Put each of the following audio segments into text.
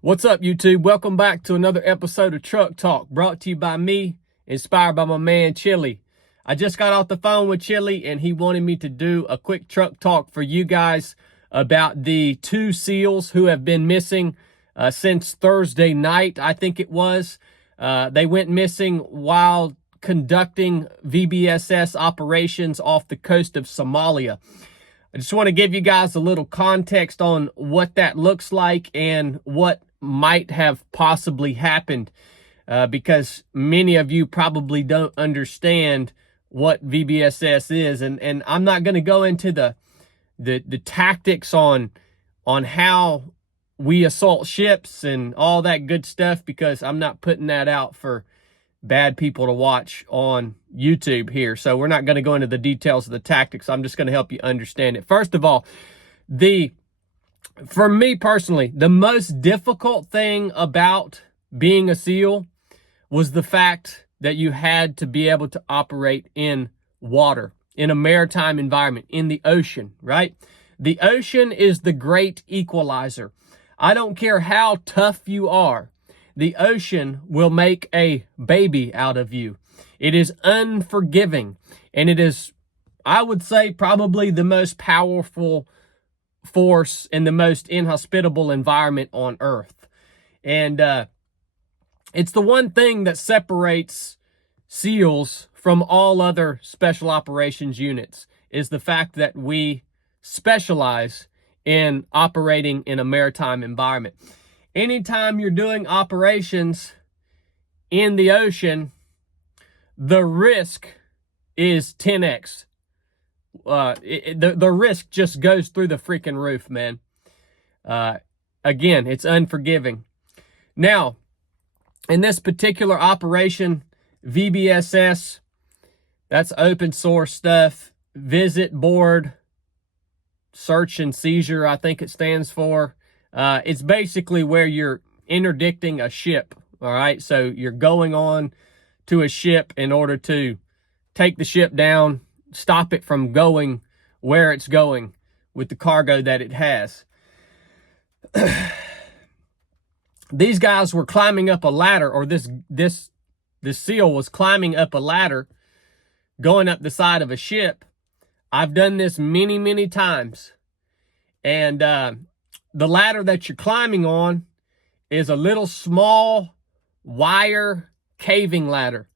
What's up, YouTube? Welcome back to another episode of Truck Talk, brought to you by me, inspired by my man, Chili. I just got off the phone with Chili, and he wanted me to do a quick truck talk for you guys about the two SEALs who have been missing since Thursday night, I think it was. They went missing while conducting VBSS operations off the coast of Somalia. I just want to give you guys a little context on what that looks like and what might have possibly happened, because many of you probably don't understand what VBSS is, and I'm not going to go into the tactics on how we assault ships and all that good stuff, because I'm not putting that out for bad people to watch on YouTube here. So we're not going to go into the details of the tactics. I'm just going to help you understand it. First of all, for me personally, the most difficult thing about being a SEAL was the fact that you had to be able to operate in water, in a maritime environment, in the ocean, right? The ocean is the great equalizer. I don't care how tough you are. The ocean will make a baby out of you. It is unforgiving, and it is, I would say, probably the most powerful force in the most inhospitable environment on Earth. And it's the one thing that separates SEALs from all other special operations units, is the fact that we specialize in operating in a maritime environment. Anytime you're doing operations in the ocean, the risk is 10x. The risk just goes through the freaking roof, man. Again, it's unforgiving. Now, in this particular operation, VBSS, that's open source stuff. Visit board, search and seizure, I think it stands for. It's basically where you're interdicting a ship, all right? So you're going on to a ship in order to take the ship down, stop it from going where it's going with the cargo that it has. These guys were climbing up a ladder, or this SEAL was climbing up a ladder, going up the side of a ship. I've done this many, many times. And the ladder that you're climbing on is a little small wire caving ladder.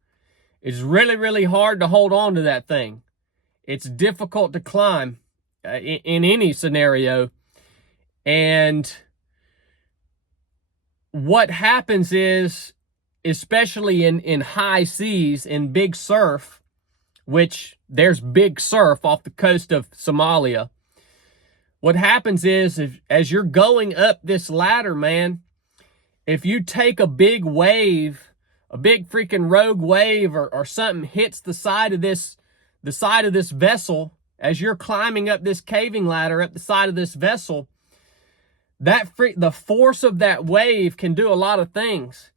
It's really, really hard to hold on to that thing. It's difficult to climb in any scenario. And what happens is, especially in high seas, in big surf, which there's big surf off the coast of Somalia, what happens is, as you're going up this ladder, man, if you take a big wave, a big freaking rogue wave, or something hits the side of this vessel, as you're climbing up this caving ladder up the side of this vessel, the force of that wave can do a lot of things.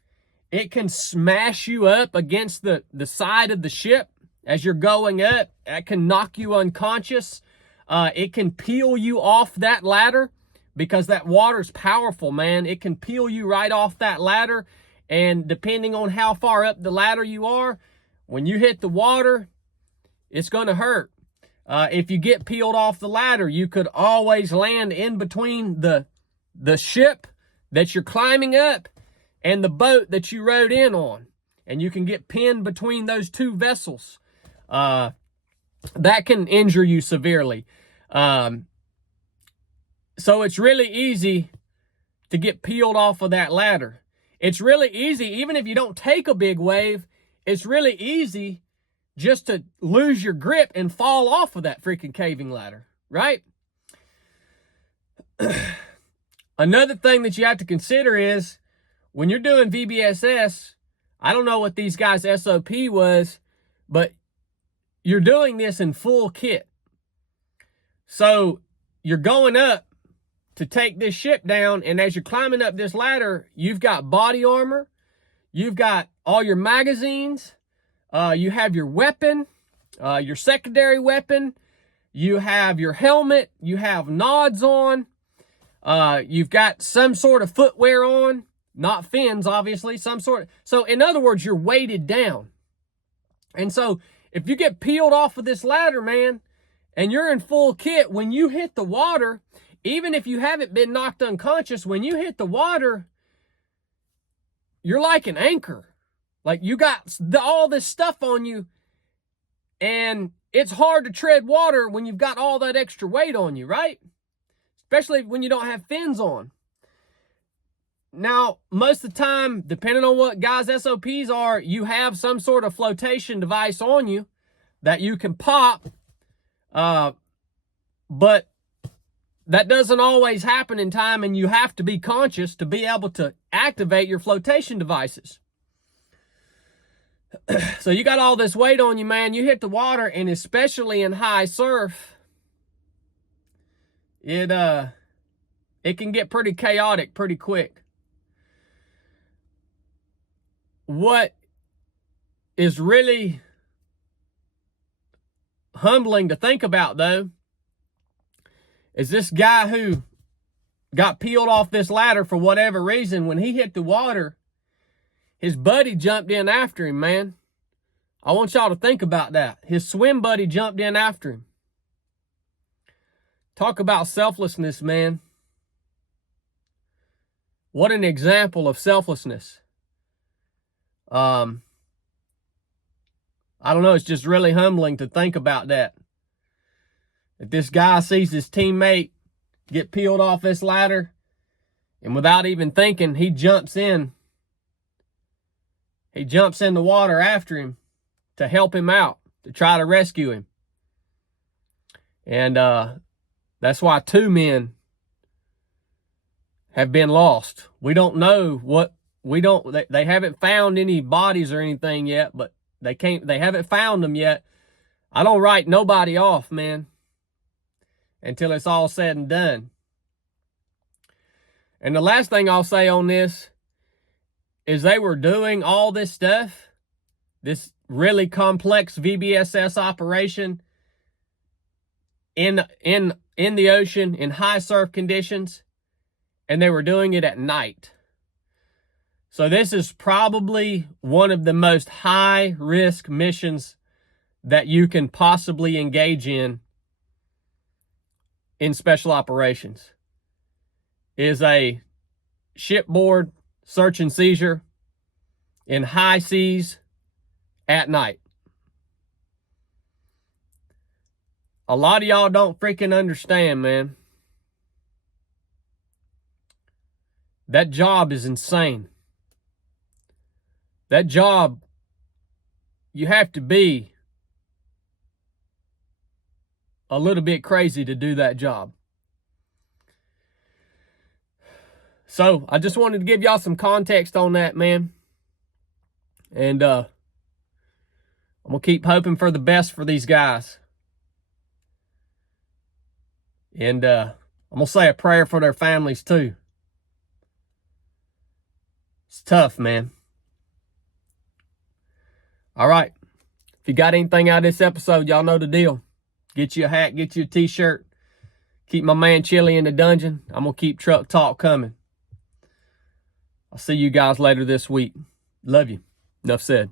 It can smash you up against the side of the ship as you're going up. It can knock you unconscious. It can peel you off that ladder, because that water's powerful, man. It can peel you right off that ladder, and depending on how far up the ladder you are, when you hit the water, it's going to hurt. If you get peeled off the ladder, you could always land in between the ship that you're climbing up and the boat that you rode in on, and you can get pinned between those two vessels. That can injure you severely. So it's really easy to get peeled off of that ladder. It's really easy, even if you don't take a big wave, it's really easy just to lose your grip and fall off of that freaking caving ladder, right? Another thing that you have to consider is, when you're doing VBSS, I don't know what these guys' SOP was, but you're doing this in full kit. So you're going up to take this ship down, and as you're climbing up this ladder, you've got body armor, you've got all your magazines, you have your weapon, your secondary weapon, you have your helmet, you have nods on, You've got some sort of footwear on, not fins, obviously, some sort. So in other words, you're weighted down. And so if you get peeled off of this ladder, man, and you're in full kit, when you hit the water, even if you haven't been knocked unconscious, when you hit the water, you're like an anchor. Like you got all this stuff on you, and it's hard to tread water when you've got all that extra weight on you, right? Especially when you don't have fins on. Now, most of the time, depending on what guys' SOPs are, you have some sort of flotation device on you that you can pop. But that doesn't always happen in time, and you have to be conscious to be able to activate your flotation devices. So you got all this weight on you, man. You hit the water, and especially in high surf, it can get pretty chaotic pretty quick. What is really humbling to think about, though, is this guy who got peeled off this ladder for whatever reason, when he hit the water, his buddy jumped in after him, man. I want y'all to think about that. His swim buddy jumped in after him. Talk about selflessness, man. What an example of selflessness. I don't know, it's just really humbling to think about that. If this guy sees his teammate get peeled off this ladder, and without even thinking, he jumps in. He jumps in the water after him to help him out, to try to rescue him. And that's why 2 men have been lost. We don't know what, they haven't found any bodies or anything yet, but they haven't found them yet. I don't write nobody off, man, until it's all said and done. And the last thing I'll say on this is they were doing all this stuff, this really complex VBSS operation in the ocean, in high surf conditions, and they were doing it at night. So this is probably one of the most high-risk missions that you can possibly engage in special operations. Is a shipboard search and seizure in high seas at night. A lot of y'all don't freaking understand, man. That job is insane. That job, you have to be a little bit crazy to do that job. So, I just wanted to give y'all some context on that, man. And I'm going to keep hoping for the best for these guys. And I'm going to say a prayer for their families, too. It's tough, man. All right. If you got anything out of this episode, y'all know the deal. Get you a hat, get you a t-shirt. Keep my man Chili in the dungeon. I'm going to keep Truck Talk coming. I'll see you guys later this week. Love you. Enough said.